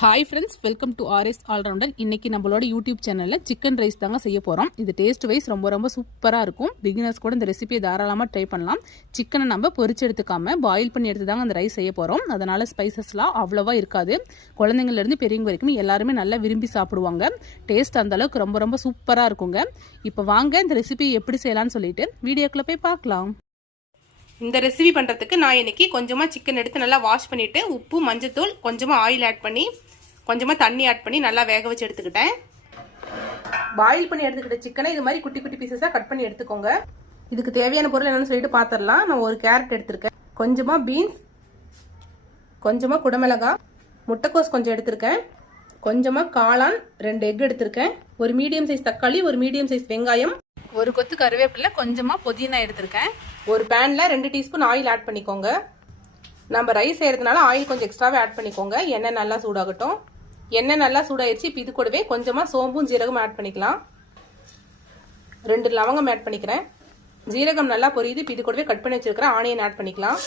Hi friends, welcome to RS allrounder. இன்னைக்கு நம்மளோட YouTube சேனலில் சிக்கன் ரைஸ் தாங்க செய்ய போகிறோம். இது டேஸ்ட் வைஸ் ரொம்ப சூப்பராக இருக்கும். பிகினர்ஸ் கூட இந்த ரெசிபியை தாராளமாக ட்ரை பண்ணலாம். சிக்கனை நம்ம பொரிச்சு எடுத்துக்காம பாயில் பண்ணி எடுத்து தாங்க அந்த ரைஸ் செய்ய போகிறோம். அதனால் ஸ்பைசஸ்லாம் அவ்வளோவா இருக்காது. குழந்தைங்கள்லேருந்து பெரியவங்க வரைக்கும் எல்லாருமே நல்லா விரும்பி சாப்பிடுவாங்க. டேஸ்ட் அந்தளவுக்கு ரொம்ப சூப்பராக இருக்குங்க. இப்போ வாங்க இந்த ரெசிபியை எப்படி செய்யலாம்னு சொல்லிட்டு வீடியோக்குள்ளே போய் பார்க்கலாம். இந்த ரெசிபி பண்ணுறதுக்கு நான் இன்னைக்கு கொஞ்சமாக சிக்கன் எடுத்து நல்லா வாஷ் பண்ணிவிட்டு உப்பு மஞ்சத்தூள் கொஞ்சமாக ஆயில் ஆட் பண்ணி கொஞ்சமாக தண்ணி ஆட் பண்ணி நல்லா வேக வச்சு எடுத்துக்கிட்டேன். பாயில் பண்ணி எடுத்துக்கிட்ட சிக்கனை இது மாதிரி குட்டி குட்டி பீசஸாக கட் பண்ணி எடுத்துக்கோங்க. இதுக்கு தேவையான பொருள் என்னென்னு சொல்லிட்டு பார்த்துடலாம். நான் ஒரு கேரட் எடுத்திருக்கேன், கொஞ்சமாக பீன்ஸ், கொஞ்சமாக குடமிளகா, முட்டைக்கோஸ் கொஞ்சம் எடுத்திருக்கேன், கொஞ்சமாக காளான், 2 எக் எடுத்திருக்கேன், ஒரு மீடியம் சைஸ் தக்காளி, ஒரு மீடியம் சைஸ் வெங்காயம், ஒரு கொத்து கருவேப்பிலை, கொஞ்சமாக புதினா எடுத்திருக்கேன். ஒரு பேனில் 2 டீஸ்பூன் ஆயில் ஆட் பண்ணிக்கோங்க. நம்ம ரைஸ் செய்கிறதுனால ஆயில் கொஞ்சம் எக்ஸ்ட்ராவே ஆட் பண்ணிக்கோங்க. எண்ணெய் நல்லா சூடாகட்டும். எண்ணெய் நல்லா சூடாயிடுச்சு. இப்போ இது கூடவே கொஞ்சமாக சோம்பும் ஜீரகம் ஆட் பண்ணிக்கலாம். 2 லவங்கம் ஆட் பண்ணிக்கிறேன். ஜீரகம் நல்லா பொரியுது. இப்போ இது கூடவே கட் பண்ணி வச்சிருக்கிறேன் ஆனியன் ஆட் பண்ணிக்கலாம்.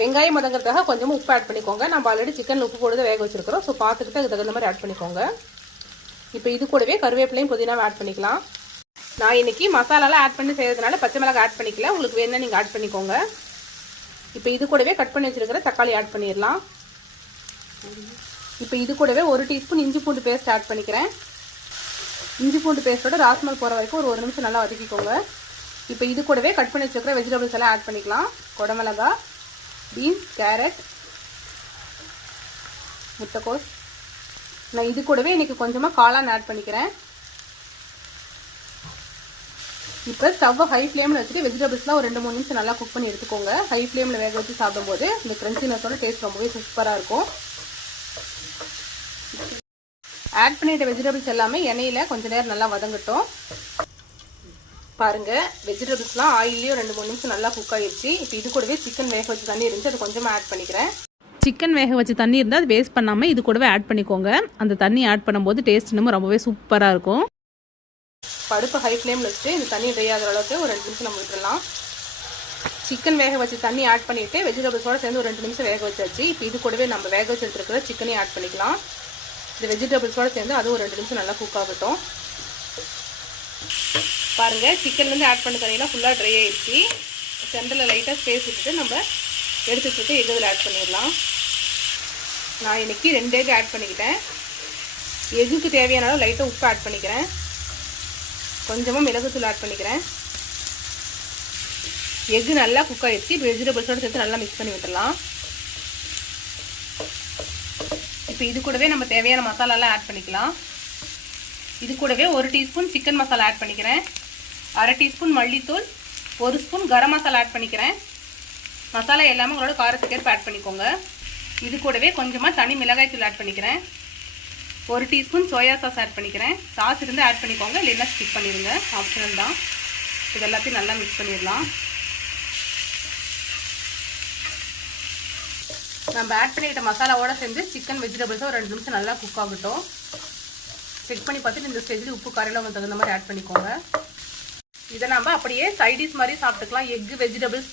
வெங்காயம் மதங்கிறதுக்காக கொஞ்சமாக உப்பு ஆட் பண்ணிக்கோங்க. நம்ம ஆல்ரெடி சிக்கன் உப்பு போட்டு வேக வச்சிருக்கிறோம். ஸோ பார்த்துக்கிட்டு அதுக்கு தகுந்த மாதிரி ஆட் பண்ணிக்கோங்க. இப்போ இது கூடவே கருவேப்பிலையும் புதினாவும் ஆட் பண்ணிக்கலாம். நான் இன்னைக்கு மசாலாலாம் ஆட் பண்ணி செய்யறதுனால பச்சை மிளகாய் ஆட் பண்ணிக்கல. உங்களுக்கு வேணும்னா நீங்கள் ஆட் பண்ணிக்கோங்க. இப்போ இது கூடவே கட் பண்ணி வச்சிருக்கிற தக்காளி ஆட் பண்ணிடலாம். இப்போ இது கூடவே 1 டீஸ்பூன் இஞ்சி பூண்டு பேஸ்ட் ஆட் பண்ணிக்கிறேன். இஞ்சி பூண்டு பேஸ்ட்டோட ராஸ்மல் போகிற வரைக்கும் ஒரு 1 நிமிஷம் நல்லா வதக்கிக்கோங்க. இப்போ இது கூடவே கட் பண்ணி வச்சிருக்கிற வெஜிடபிள்ஸ் எல்லாம் ஆட் பண்ணிக்கலாம். குடமிளகா, பீன்ஸ், கேரட், முட்டைக்கோஸ். நான் இது கூடவே இன்னைக்கு கொஞ்சமாக காளான் ஆட் பண்ணிக்கிறேன். இப்போ ஸ்டவ்வை ஹை ஃப்ளேமில் வச்சுட்டு வெஜிடபிள்ஸ்லாம் ஒரு 2-3 நிமிஷம் நல்லா குக் பண்ணி எடுத்துக்கோங்க. ஹை ஃப்ளேமில் வேக வச்சு சாப்பிடும்போது இந்த கிரன்ச்சினஸோட டேஸ்ட் ரொம்பவே சூப்பராக இருக்கும். ஆட் பண்ணிட்ட வெஜிடபிள்ஸ் எல்லாமே எண்ணெயில் கொஞ்சம் நேரம் நல்லா வதங்கட்டும். பாருங்கள், வெஜிடபிள்ஸ்லாம் ஆயிலையும் 2-3 நிமிஷம் நல்லா குக் ஆகிடுச்சு. இப்போ இது கூடவே சிக்கன் வேக வச்சு தண்ணி இருந்துச்சு, அது கொஞ்சமாக ஆட் பண்ணிக்கிறேன். சிக்கன் வேக வச்சு தண்ணி இருந்தால் அது வேஸ்ட் பண்ணாமல் இது கூடவே ஆட் பண்ணிக்கோங்க. அந்த தண்ணி ஆட் பண்ணும்போது டேஸ்ட் இன்னும் ரொம்பவே சூப்பராக இருக்கும். படுப்பு ஹை ஃப்ளேமில் வச்சுட்டு இந்த தண்ணி ட்ரை ஆகிற அளவுக்கு ஒரு 2 நிமிஷம் நம்ம விட்டுடலாம். சிக்கன் வேக வச்சு தண்ணி ஆட் பண்ணிவிட்டு வெஜிடபிள்ஸோடு சேர்ந்து ஒரு 2 நிமிஷம் வேக வச்சாச்சு. இப்போ இது கூடவே நம்ம வேக வச்சு எடுத்துருக்கிற சிக்கனையும் ஆட் பண்ணிக்கலாம். இந்த வெஜிடபிள்ஸோடு சேர்ந்து அதுவும் ஒரு 2 நிமிஷம் நல்லா குக் ஆகட்டும். பாருங்கள், சிக்கன்லேருந்து ஆட் பண்ண தண்ணியெல்லாம் ஃபுல்லாக ட்ரை ஆகிடுச்சு. சென்டரில் லைட்டாக ஸ்பேஸ் விட்டுட்டு நம்ம எடுத்து வச்சுட்டு எக் இதில் ஆட் பண்ணிடலாம். நான் இன்றைக்கி 2 எக் ஆட் பண்ணிக்கிட்டேன். எக்குக்கு தேவையான அளவு லைட்டாக உப்பு ஆட் பண்ணிக்கிறேன். கொஞ்சமாக மிளகுத்தூள் ஆட் பண்ணிக்கிறேன். எக்கு நல்லா குக் ஆகிடுச்சு. இப்போ வெஜிடபிள்ஸோடு சேர்த்து நல்லா மிக்ஸ் பண்ணி விட்டுடலாம். இப்போ இது கூடவே நம்ம தேவையான மசாலாலாம் ஆட் பண்ணிக்கலாம். இது கூடவே 1 டீஸ்பூன் சிக்கன் மசாலா ஆட் பண்ணிக்கிறேன். 1/2 டீஸ்பூன் மல்லித்தூள், 1 ஸ்பூன் கரம் மசாலா ஆட் பண்ணிக்கிறேன். மசாலா எல்லாமே உங்களோட காரத்துக்கேற்ப ஆட் பண்ணிக்கோங்க. இது கூடவே கொஞ்சமாக தனி மிளகாய் தூள் ஆட் பண்ணிக்கிறேன். 1 டீஸ்பூன் சோயா சாஸ் ஆட் பண்ணிக்கிறேன். சாஸ் இருந்து ஆட் பண்ணிக்கோங்க, இல்லைன்னா ஸ்கிப் பண்ணிடுங்க, ஆப்ஷனல் தான். இது எல்லாத்தையும் நல்லா மிக்ஸ் பண்ணிடலாம். நம்ம ஆட் பண்ணிக்கிட்ட மசாலாவோட சேர்ந்து சிக்கன் வெஜிடபிள்ஸும் ஒரு 2 நிமிஷம் நல்லா குக் ஆகட்டும். செக் பண்ணி பார்த்துட்டு இந்த ஸ்டேஜில் உப்பு காரையில் உங்களுக்கு தகுந்த மாதிரி ஆட் பண்ணிக்கோங்க. இதை நம்ம அப்படியே சைடிஷ் மாதிரி சாப்பிட்டுக்கலாம். எக்கு, வெஜிடபிள்ஸ்,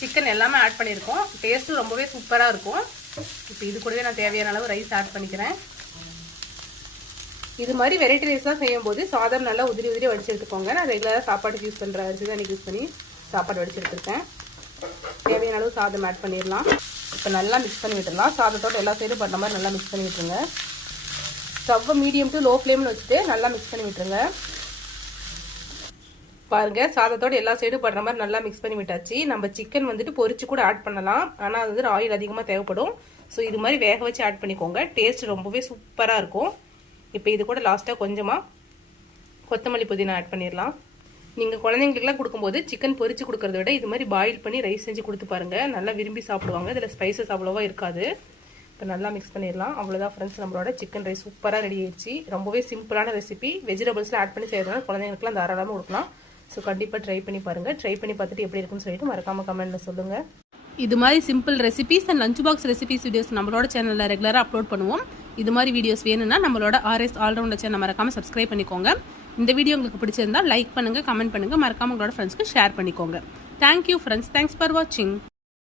சிக்கன் எல்லாமே ஆட் பண்ணியிருக்கோம். டேஸ்ட்டும் ரொம்பவே சூப்பராக இருக்கும். இப்போ இது கூடவே நான் தேவையான அளவு ரைஸ் ஆட் பண்ணிக்கிறேன். இது மாதிரி வெரைட்டி ரைஸ்லாம் செய்யும்போது சாதம் நல்லா உதிரி வடிச்சு எடுத்துக்கோங்க. நான் ரெகுலராக சாப்பாட்டுக்கு யூஸ் பண்ணுற அரிசி தான் யூஸ் பண்ணி சாப்பாடு வடிச்சு எடுத்துருக்கேன். தேவையான அளவு சாதம் ஆட் பண்ணிடலாம். இப்போ நல்லா மிக்ஸ் பண்ணி விட்டுடலாம். சாதத்தோடு எல்லா சைடும் பண்ணுற மாதிரி நல்லா மிக்ஸ் பண்ணி விட்டுருங்க. ஸ்டவ்வை மீடியம் டு லோ ஃப்ளேமில் வச்சுட்டு நல்லா மிக்ஸ் பண்ணி விட்டுருங்க. பாருங்கள், சாதத்தோடு எல்லா சைடும் பண்ணுற மாதிரி நல்லா மிக்ஸ் பண்ணி விட்டாச்சு. நம்ம சிக்கன் வந்துட்டு பொரிச்சு கூட ஆட் பண்ணலாம், ஆனால் அது வந்து ஆயில் அதிகமாக தேவைப்படும். ஸோ இது மாதிரி வேக வச்சு ஆட் பண்ணிக்கோங்க. டேஸ்ட் ரொம்பவே சூப்பராக இருக்கும். இப்போ இது கூட லாஸ்ட்டாக கொஞ்சமாக கொத்தமல்லி புதினா ஆட் பண்ணிடலாம். நீங்கள் குழந்தைங்களுக்குலாம் கொடுக்கும்போது சிக்கன் பொரிச்சு கொடுக்கறத விட இது மாதிரி பாயில் பண்ணி ரைஸ் செஞ்சு கொடுத்து பாருங்கள், நல்லா விரும்பி சாப்பிடுவாங்க. இதில் ஸ்பைசஸ் அவ்வளோவா இருக்காது. இப்போ நல்லா மிக்ஸ் பண்ணிடலாம். அவ்வளோதான் ஃப்ரெண்ட்ஸ், நம்மளோட சிக்கன் ரைஸ் சூப்பராக ரெடி ஆயிடுச்சு. ரொம்பவே சிம்பிளான ரெசிபி. வெஜிடபிள்ஸ்லாம் ஆட் பண்ணி செய்யறதுனால குழந்தைங்களுக்குலாம் தாராளமாக கொடுக்கலாம். ஸோ கண்டிப்பாக ட்ரை பண்ணி பாருங்கள். ட்ரை பண்ணி பார்த்துட்டு எப்படி இருக்குன்னு சொல்லிட்டு மறக்காமல் கமெண்ட்டில் சொல்லுங்கள். இது மாதிரி simple recipes and lunch box recipes videos நம்மளோட சேனலில் ரெகுலராக அப்லோட் பண்ணுவோம். இது மாதிரி வீடியோஸ் வேணும்னா நம்மளோட ஆர்எஸ் ஆல்ரவுண்டர் சேனல் மறக்காமல் சப்ஸ்கிரைப் பண்ணிக்கோங்க. இந்த வீடியோ உங்களுக்கு பிடிச்சிருந்தா லைக் பண்ணுங்கள், கமெண்ட் பண்ணுங்கள், மறக்காமல் உங்களோட ஃப்ரெண்ட்ஸ்க்கு ஷேர் பண்ணிக்கோங்க. தேங்க்யூ ஃப்ரெண்ட்ஸ், தேங்க்ஸ் ஃபார் வாட்சிங்.